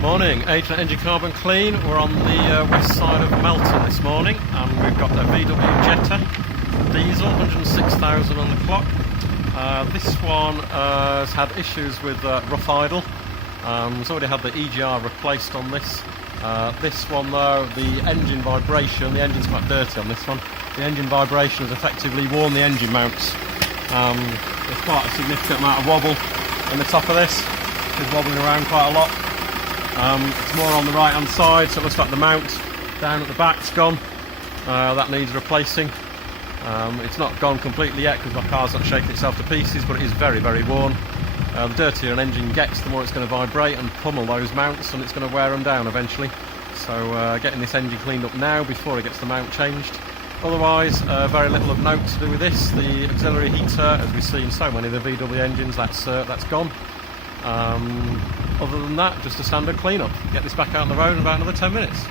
Morning, Agent Engine Carbon Clean. We're on the west side of Melton this morning, and we've got a VW Jetta diesel, 106,000 on the clock. This one has had issues with rough idle. It's already had the EGR replaced on this. This one though, the engine vibration, the engine's quite dirty on this one. The engine vibration has effectively worn the engine mounts. There's quite a significant amount of wobble in the top of this. It's wobbling around quite a lot. It's more on the right hand side, so it looks like the mount down at the back's gone. That needs replacing. It's not gone completely yet because my car's not shaking itself to pieces, but it is very, very worn. The dirtier an engine gets, the more it's going to vibrate and pummel those mounts, and it's going to wear them down eventually. So getting this engine cleaned up now before it gets the mount changed. Otherwise, very little of note to do with this. The auxiliary heater, as we see in so many of the VW engines, that's gone. Other than that, just a standard clean-up. Get this back out on the road in about another 10 minutes.